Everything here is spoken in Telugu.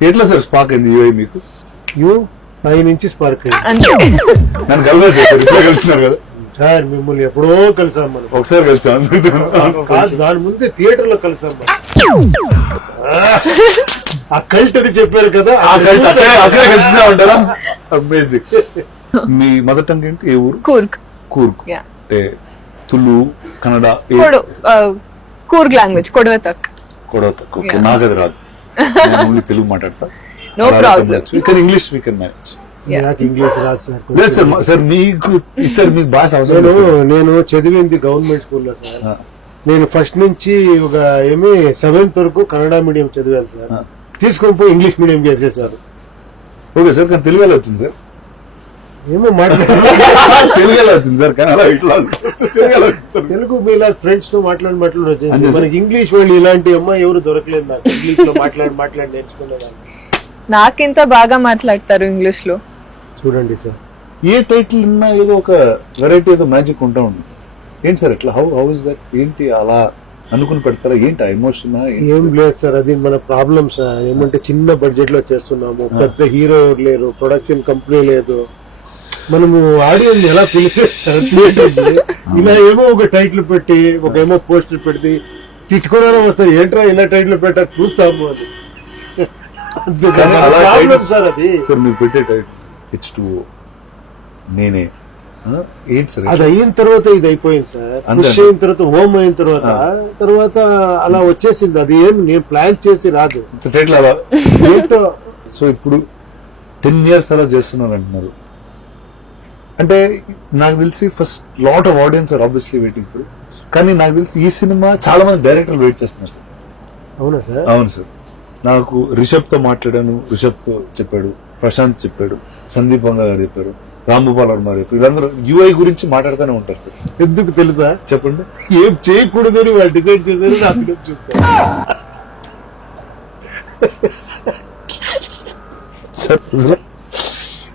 ఎట్లా సార్ స్పాక్ అయింది యూఐ మీకు? యూ పై నుంచి స్పార్క్ అయ్యింది అంతే. నన్ను కలవలేదు సార్ ఇట్లా కలుస్తున్నారు కదా. సార్ మిమ్మల్ని ఎప్పుడో కలిసాం మనం. ఒకసారి కలిసాను కాదు దాని ముందే థియేటర్లో కలిసాం మనం. ఆ కల్ట్ అని చెప్పారు కదా ఆ కలిసి అక్కడే అక్కడే కలిసా ఉంటారా అమేజింగ్ మీ మదర్ టంగ్ ఏంటి? ఏ ఊరు? కూర్గ్. కూర్గ్. Yeah. అంటే తులు కన్నడ ఏ- కొడు కూర్గ్ లాంగ్వేజ్ కొడవ తక్ కూడా ఓకే Yeah. నాకు అది రాదు. నేను only తెలుగు మాట్లాడతా. No problem. ఇక్కడ English we can manage Yeah. నాకు ఇంగ్లీష్ రాదు సార్ సార్ మీకు సార్ మీకు భాష అవసరం నేను చదివింది గవర్నమెంట్ స్కూల్లో సార్. నేను ఫస్ట్ నుంచి ఒక ఏమి సెవెంత్ వరకు కన్నడ మీడియం చదివాను సార్. తీసుకొని పోయి ఇంగ్లీష్ మీడియం చేసేసారు. ఓకే సార్ కానీ వచ్చింది సార్? ఏమో మాట్లాడు తెలుగు ఎలా వచ్చింది సార్ కానీ అలా ఇట్లా తెలుగు మీలా ఫ్రెండ్స్తో మాట్లాడి మాట్లాడి వచ్చింది. మనకి ఇంగ్లీష్ వాళ్ళు ఇలాంటి అమ్మాయి ఎవరు దొరకలేదు నాకు. ఇంగ్లీష్లో మాట్లాడి మాట్లాడి నేర్చుకునేదాన్ని నాకింత బాగా మాట్లాడతారు ఇంగ్లీష్లో. చూడండి సార్. ఏ టైటిల్ ఉన్నా ఏదో ఒక వెరైటీ ఏదో మ్యాజిక్ ఉంటా ఉంటుంది సార్. ఏంటి సార్ ఎట్లా హౌ హౌ ఇస్ దట్ ఏంటి అలా అనుకుని పెడతారా? ఏంటి ఎమోషన్ ఏం లేదు సార్ అది మన ప్రాబ్లమ్ సార్. ఏమంటే చిన్న బడ్జెట్లో చేస్తున్నాము. పెద్ద హీరో ఎవరు లేరు. ప్రొడక్షన్ కంపెనీ లేదు. మనము ఆడియన్స్ ఎలా పిలిచే సార్ theatre కి? ఇలా ఏమో ఒక టైటిల్ పెట్టి ఒక ఏమో పోస్టర్ పెట్టి తిట్టుకోవడం వస్తాయి ఏంట్రా ఇలా టైటిల్ పెట్టా చూస్తాము అంతే. సార్, అది. సార్ మీరు పెట్టే టైటిల్ హెచ్ టూ నేనే? ఏంటి సార్ అది అయిన తర్వాత ఇది అయిపోయింది సార్. పుష్ అయిన తర్వాత హోమ్ అయిన తర్వాత తర్వాత అలా వచ్చేసింది. అది ఏం నేను ప్లాన్ చేసి రాదు. టైటిల్ అలా. సో ఇప్పుడు టెన్ ఇయర్స్ అలా చేస్తున్నారు అంటున్నారు. అంటే నాకు తెలిసి first lot of audience are obviously waiting for కానీ నాకు తెలిసి ఈ సినిమా చాలా మంది డైరెక్టర్లు వెయిట్ చేస్తున్నారు సార్ అవునా సార్ అవును సార్ నాకు రిషబ్తో మాట్లాడాను రిషబ్తో చెప్పాడు ప్రశాంత్ చెప్పాడు సందీప్ వంగ గారు చెప్పారు రాంభూపాల్ వర్మ గారు చెప్పారు. వీళ్ళందరూ యూఐ గురించి మాట్లాడుతూనే ఉంటారు సార్ ఎందుకు తెలుసా? చెప్పండి. ఏం చేయకూడదని వాళ్ళు డిసైడ్ చేశారు నా ఫిలిం చూస్తాను సార్